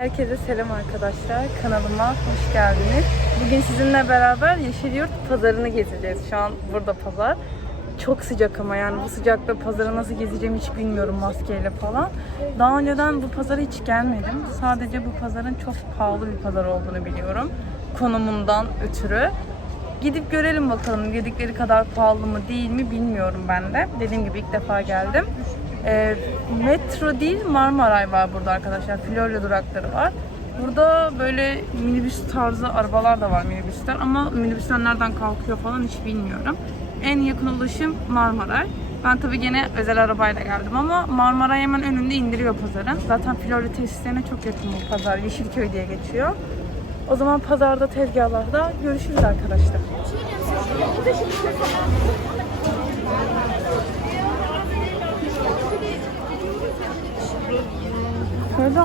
Herkese selam arkadaşlar. Kanalıma hoş geldiniz. Bugün sizinle beraber Yeşilyurt pazarını gezeceğiz. Şu an burada pazar. Çok sıcak ama yani bu sıcakta pazarı nasıl gezeceğimi hiç bilmiyorum maskeyle falan. Daha önceden bu pazara hiç gelmedim. Sadece bu pazarın çok pahalı bir pazar olduğunu biliyorum. Konumundan ötürü. Gidip görelim bakalım dedikleri kadar pahalı mı değil mi bilmiyorum ben de. Dediğim gibi ilk defa geldim. Ee, metro değil Marmaray var burada arkadaşlar. Florya durakları var. Burada böyle minibüs tarzı arabalar da var minibüsler ama minibüsler nereden kalkıyor falan hiç bilmiyorum. En yakın ulaşım Marmaray. Ben tabii gene özel arabayla geldim ama Marmaray hemen önünde indiriyor pazarın. Zaten Florya tesislerine çok yakın bu pazar. Yeşilköy diye geçiyor. O zaman pazarda, tezgahlarda görüşürüz arkadaşlar. Şöyle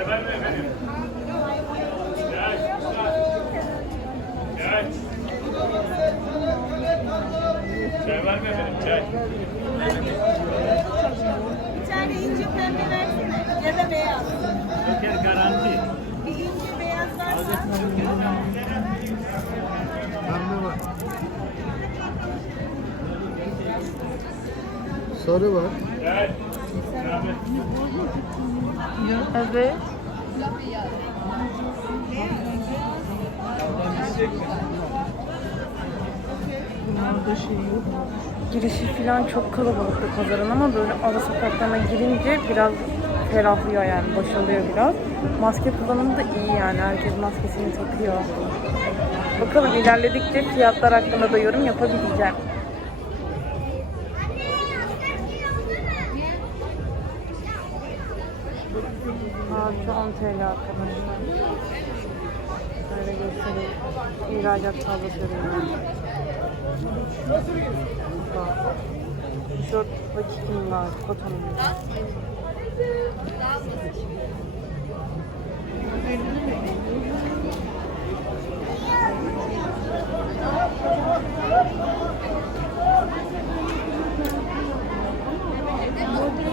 Çantalar güzel değil mi? Çay var mı efendim? Çay. Bir tane ince pembe versene. Ya da beyaz. Şeker garanti. Bir ince beyaz varsa. Pembe var. Sarı var. Çay. Rahmet. Evet. Girişi falan çok kalabalıktı pazarın ama böyle ara sokaklarına girince biraz ferahlıyor yani boşalıyor biraz. Maske kullanımı da iyi yani herkes maskesini takıyor. Bakalım ilerledikçe fiyatlar hakkında da yorum yapabileceğim. Artı 10 TL arkadaşlar. Böyle göstereyim. İhracat tablosu ürünler. Tişört Vakikin var. Kotonun.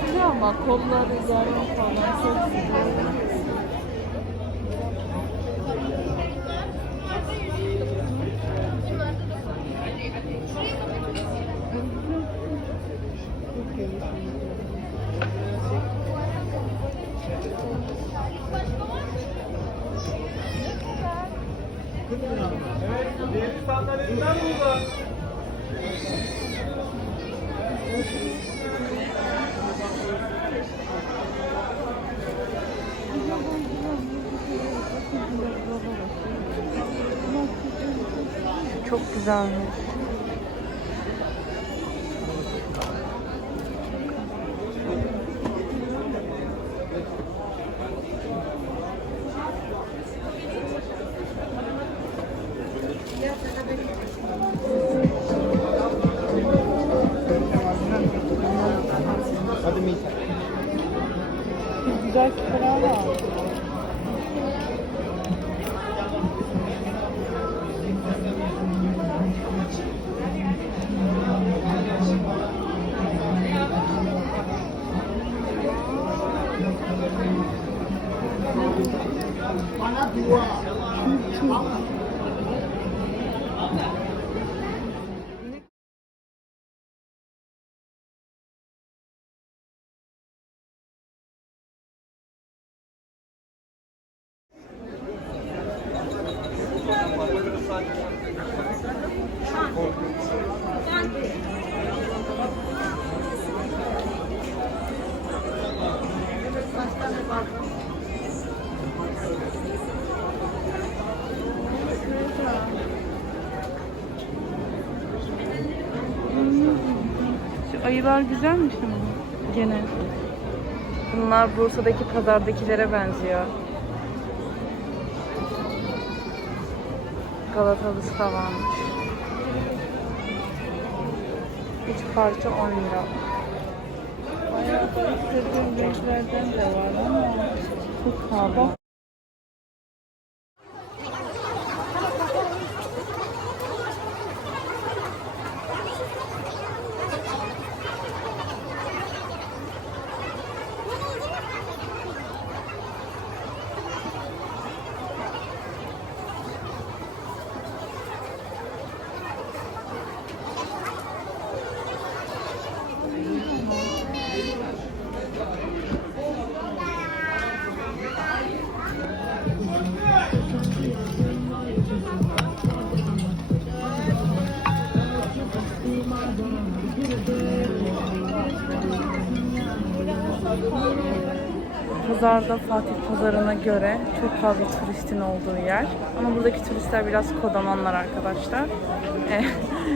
Güzel ama kolları yarım Çok güzelmiş. Şu ayılar güzelmiş ama gene. Bunlar Bursa'daki pazardakilere benziyor. Çikolatalısı da varmış. Üç parça 10 lira. Bayağı da istediğim renklerden de var ama Çok pahalı. Pazarda Fatih Pazarı'na göre çok fazla turistin olduğu yer. Ama buradaki turistler biraz kodamanlar arkadaşlar. Eh,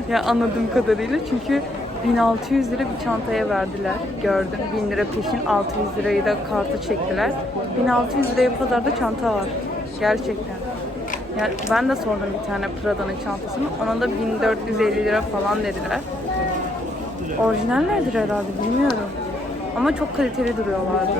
ya anladığım kadarıyla çünkü 1600 lira bir çantaya verdiler. Gördüm. 1000 lira peşin 600 lirayı da kartı çektiler. 1600 liraya pazarda çanta var. Gerçekten. Yani ben de sordum bir tane Prada'nın çantasını. Ona da 1450 lira falan dediler. Orijinallerdir herhalde bilmiyorum. Ama çok kaliteli duruyorlardı.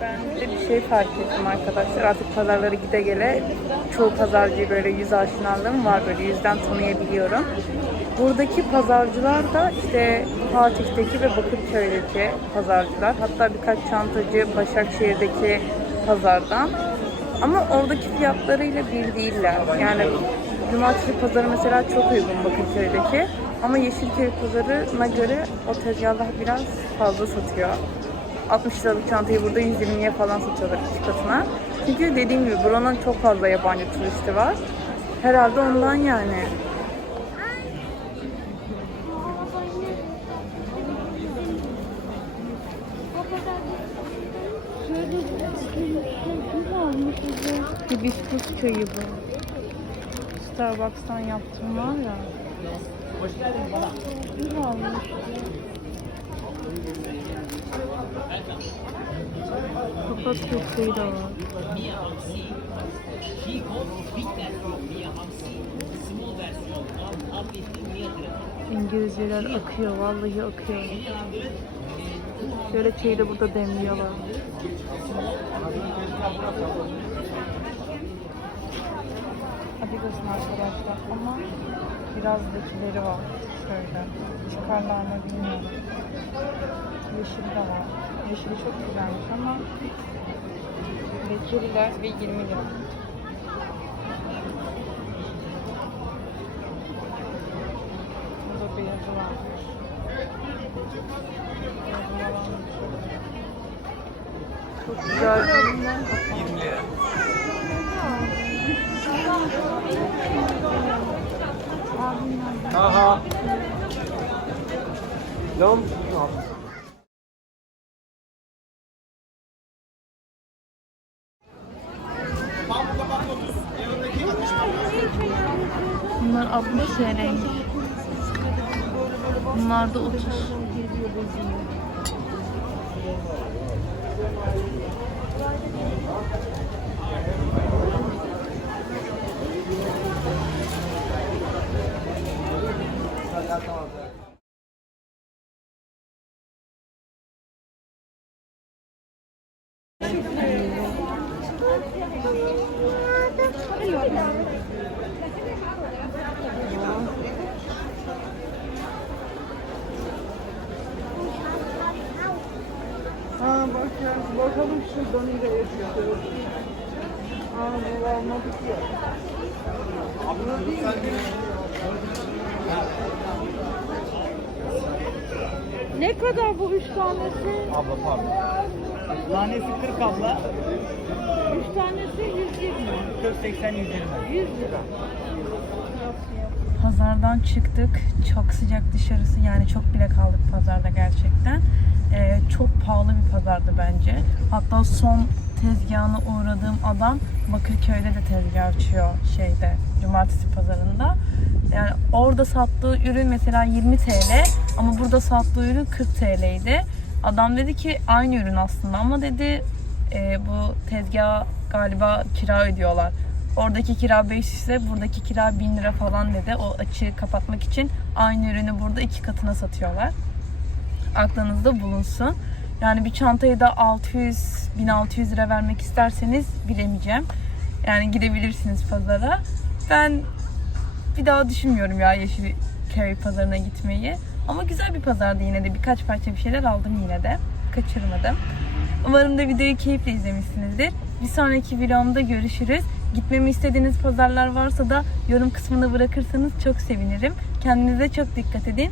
Ben de bir şey fark ettim arkadaşlar. Artık pazarları gide gele çoğu pazarcıyı böyle yüz aşinalığım var. Böyle yüzden tanıyabiliyorum. Buradaki pazarcılar da işte Fatih'teki ve Bakırköy'deki pazarcılar. Hatta birkaç çantacı Başakşehir'deki pazardan. Ama oradaki fiyatlarıyla bir değiller. Yani Cumartesi pazarı mesela çok uygun Bakırköy'deki. Ama Yeşilköy pazarına göre o tezgahlar biraz fazla satıyor. 60 liralık çantayı burada 120'ye falan satıyorlar iki katına. Çünkü dediğim gibi buranın çok fazla yabancı turisti var. Herhalde ondan yani. Hibiskus çayı bu. Starbucks'tan yaptım var ya. Bir almış. Da var. İngilizceler akıyor, vallahi akıyor. Şöyle çayı da burada demliyorlar. Adidas'ın arkadaşlar ama biraz lekeleri var şöyle. Çıkarlar mı bilmiyorum. Yeşil de var. Yeşili çok güzelmiş ama lekeliler ve 20 lira. Burada varmış. Beyazı varmış. Çok güzel. 20 lira. Lan. Bunlar 60 TL'ymiş. Bunlar da 30. Ha bak ya bakalım şuradan nereye çıkıyor. Ha bu almadık ya. Mi? Ne kadar bu üç tanesi? Abla pardon. Tanesi 40 abla. Üç tanesi 120. 40 80 120. 100 lira. Pazardan çıktık. Çok sıcak dışarısı. Yani çok bile kaldık pazarda gerçekten. Ee, çok pahalı bir pazardı bence. Hatta son tezgahına uğradığım adam Bakırköy'de de tezgah açıyor şeyde cumartesi pazarında. Yani orada sattığı ürün mesela 20 TL ama burada sattığı ürün 40 TL'ydi. Adam dedi ki aynı ürün aslında ama dedi e, bu tezgah galiba kira ödüyorlar. Oradaki kira 500 ise buradaki kira 1000 lira falan dedi. O açığı kapatmak için aynı ürünü burada iki katına satıyorlar. Aklınızda bulunsun. Yani bir çantayı da 600 1600 lira vermek isterseniz bilemeyeceğim. Yani gidebilirsiniz pazara. Ben bir daha düşünmüyorum ya Yeşilköy pazarına gitmeyi. Ama güzel bir pazardı yine de. Birkaç parça bir şeyler aldım yine de. Kaçırmadım. Umarım da videoyu keyifle izlemişsinizdir. Bir sonraki videomda görüşürüz. Gitmemi istediğiniz pazarlar varsa da yorum kısmına bırakırsanız çok sevinirim. Kendinize çok dikkat edin.